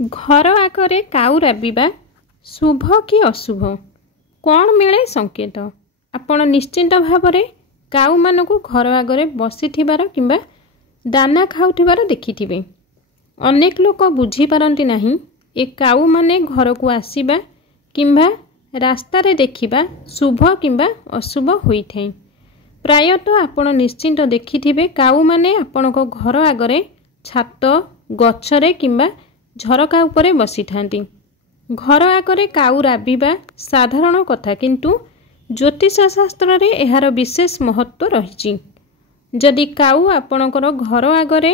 घर आगे काऊ राबिबा शुभ कि अशुभ कौन मिले संकेत। आपण निश्चिंत भाव काऊ मानकु घर आगे बसीथिबार किंबा दाना खाउथिबार देखिथिबे। अनेक लोक बुझी पारंती नाही ए काऊ माने घर को आसीबा किंबा रास्ता रे देखिबा शुभ किंबा अशुभ होइथाय। प्रायतः आपण निश्चिंत देखिथिबे काऊ माने आपणको घर आगे छात गछरे किंबा झरका उपरे बसी थांती। घर आगे काऊ राबिबा साधारण कथा, किंतु ज्योतिष शास्त्र रे एहार विशेष महत्व रहिछि। जदि काऊ आपणकर घर आगे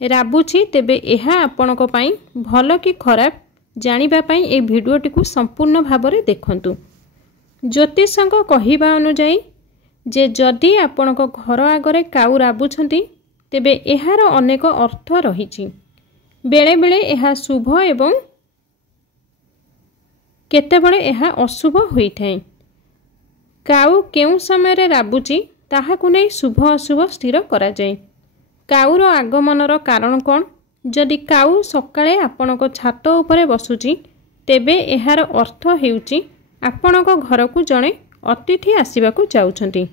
राबुछि तेबे एहा आपणको पई भल कि खराब जानिबा पई ए भिडियोटी को संपूर्ण भाबरे देखंतु। ज्योतिषक कहिबा अनुसार जे जदि आपणको घर आगे काऊ राबुछंती तेबे एहार अनेक अर्थ रहिछि। बेले बेले एहा शुभ एवं केतेबेले एहा अशुभ होइथाय। काऊ केउ समय रे राबुछि ताहाकु नै शुभ अशुभ स्थिर करा जाय। काऊर आगमनर कारण कोन? जदि काऊ सकाळे आपणको छात उपरे बसुछि तेबे एहार अर्थ हेउछि आपणको घरकु जणे अतिथि आसीबाकु चाउछंती।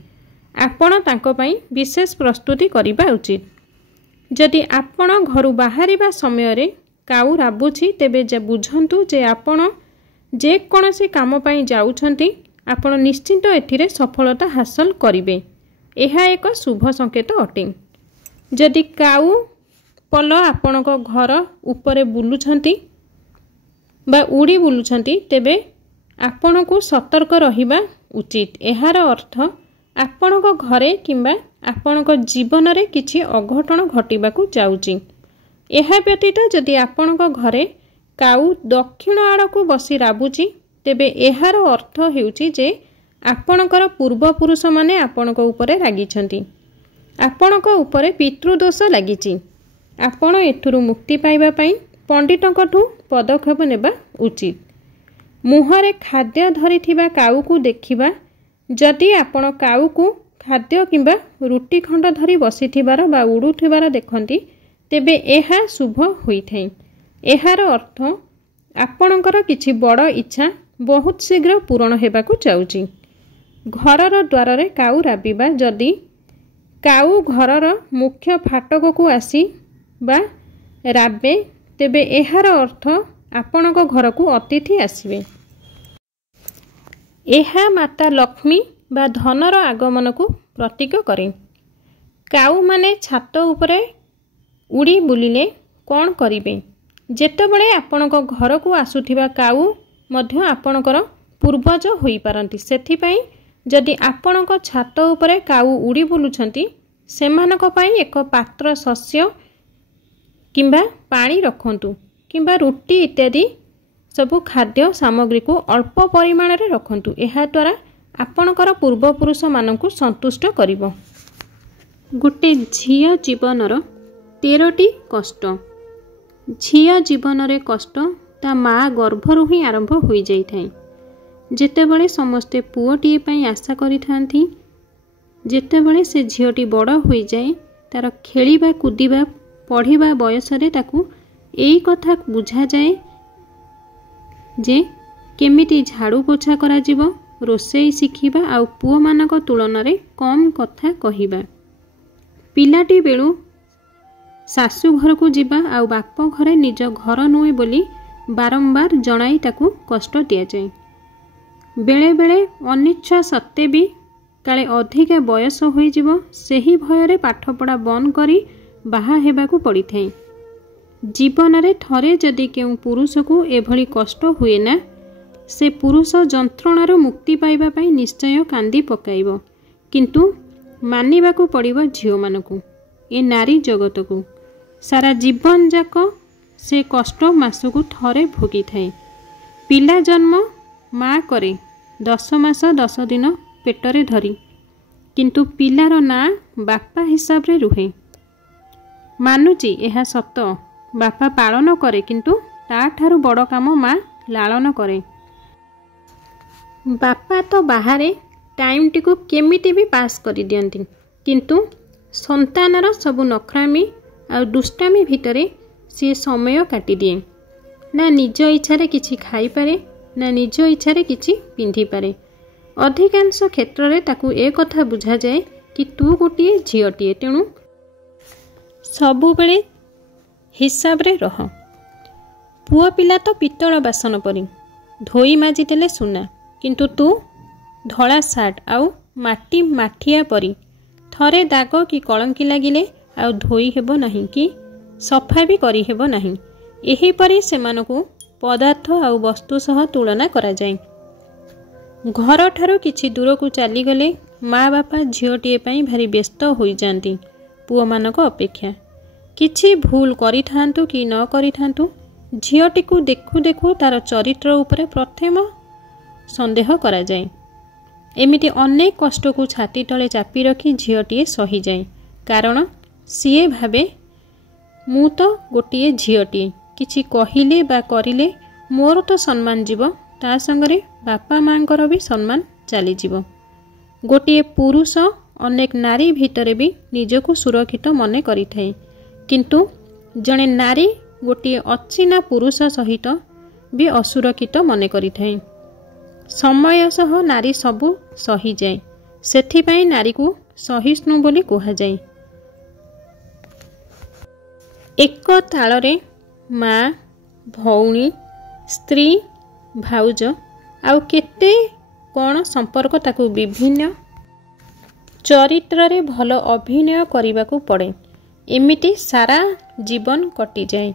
आपण तांको पई विशेष प्रस्तुति करिबा उचित। जदि आपण घरु बाहरिबा समय रे काऊ राबुछि तेबे जे बुझंतु जे आपण जे कोनोसी काम पई जाउछंती आपण निश्चिंत एथिरे सफलता हासिल करिवे। एहा एक शुभ संकेत अटे। जदि काऊ पल आपणको घर उपरे बुलुछंती बा उड़ी बुलुछंती तेबे आपणको सतर्क रहिबा उचित। एहार अर्थ आपणको घरे किंबा आपणको जीवन रे किछि अघटन घटिबाकु जाउछि। एहा व्यतीत जदि आपणको घरे काऊ दक्षिण आड़कू बसी राबुछि तेबे एहार अर्थ हेउछि जे आपणकर पूर्वपुरुष माने आपणको उपरे रागिछंती। आपणको उपरे पितृदोष लागिछि। आपण एथुरु मुक्ति पाइबा पई पंडितଙ୍କଠୁ पदक्षेप नेबा उचित। मुहरे खाद्य धरिथिबा काऊ को देखिबा। जदि आपण काऊ को खाद्य किंबा रुटी खंड धरी बसीथिबार बा उडुथिबार देखंती तेबे एहा शुभ होइथाय। एहार अर्थ आपणकर किछि बड़ इच्छा बहुत शीघ्र पूर्ण हेबाकु चाउछि। घरर द्वार रे काऊ राबिबा। जदि काऊ घरर मुख्य फाटक को आसी बा राबे तेबे एहार अर्थ आपणको घर को अतिथि आसीबे। एहा माता लक्ष्मी बा धनर आगमन को प्रतीक करे। काऊ माने छात उपरे उड़ी बुलिले कौन करिवे? जेतेबेले आपणको घर को आसुथिबा काऊ मध्य आपणकर पूर्वज होई पारंती। सेथिपई जदि आपणको छात उपरे काऊ उड़ी बुलुछंती सेमानक पई एक पात्र शस्य किंबा पानी रखंतु किंबा रुटी इत्यादि सबु खाद्य सामग्री को अल्प परिमाण रे रखंतु। एहा द्वारा आपणकर पूर्वपुरुष मानकु संतुष्ट करिवो। गुटे झिया जीवनर 13टी कष्ट। झिया जीवन रे कष्ट ता माँ गर्भरु ही आरंभ होई जाइथाय। जेतेबेले समस्ते पुओटीए पई आशा करिथांती, जेतेबेले से झियोटी बड़ होई जाए तार खेलिबा कुदिबा पढ़िबा बयस रे ताकू एई कथा बुझा जाए जे केमिति झाड़ू पोछा करा जिवो, रोसेई शिखिबा आउ पुओ मानक तुलन रे कम कथा कहिबा। पिलाटी बेलू सासु घर को जिबा आउ बाप घरे निज घर नुए बोली बारंबार जणाई ताकू कष्ट दिया जाए। बेले बेले अनिच्छा सत्ते भी काले अधिका बयस होई जिवो सेही भयरे पाठ पढ़ा बंद करी बाहा हेबाकू पड़िथाय। जीवन रे थरे जदि केउ पुरुष को एभली कष्ट हुए ना से पुरुष जंत्रणार मुक्ति पाइबा पई निश्चय कांदी पकाइबो। किंतु मानिबाकू पड़िबो झियो मानकू ए नारी जगत को सारा जीवन जाक से कष्ट मासकू थरे भोगी थाए। पिला जन्म माँ करे 10 मास 10 दिन पेटरे धरी, किंतु पिलार ना बापा हिसाब रे रुहे। मानुची एहा सत बापा पालन करे, किंतु ता ठारू बड़ काम माँ लालन करे। बापा तो बाहरे टाइम टी को केमिति भी पास करि दियंती, किंतु संतानर सबु नखरामी आ दुष्टामी भितरे सी समय काटी दिए। ना निज इच्छारे किछि खाई पारे ना निज इच्छारे किछि पिंधि पारे। अधिकांश क्षेत्र में ताकू ए कथा बुझा जाए कि तू गोटे झीटीए, तेणु सबुबेले हिसाब रे रह। पुओ पिला तो पितल बासन परी धोई माजी देले सुना, किंतु तू धला सार्ट आउ माटी माठिया परी थरे दाग कि कलंकी लागिले आउ धोई हेबो नहीं कि सफा भी करी हेबो नहीं। एही परी सेमानकु पदार्थ आउ वस्तु सह तुलना करा जाए। घर ठारू किछि दूर को चली गले माँ बापा झीटीए पई भारी व्यस्त हो जाती पुओ मानक अपेक्षा। किछि भूल करि थांतु कि न करि थांतु झीटी को देखु देखु तार चरित्र उपरे प्रथम संदेह करा जाए। एमिति अनेक कष्ट को छाती तले चापी रखी झीटीए सही जाए, कारण सीए भावे मु तो गोटे झीटीए, किछि कहिले बा करिले मोर तो सम्मान जीव, ता संगरे बापा मांकर भी सम्मान चली जीव। गोटे पुरुष अनेक नारी भितरे भी निजको सुरक्षित मने करि थाए, किंतु जणे नारी गोटे अचिना पुरुष सहित भी असुरक्षित मने करि थाए। समय सह नारी सबु सही जाए, सेथिपई नारी को सहिष्णु बोली कहा जाए। एक तालरे माँ, भौणी, स्त्री, भाउज आउ केते कौन संपर्क ताकू विभिन्न चरित्र रे भल अभिनय करने को पड़े। एमिति सारा जीवन कटि जाए।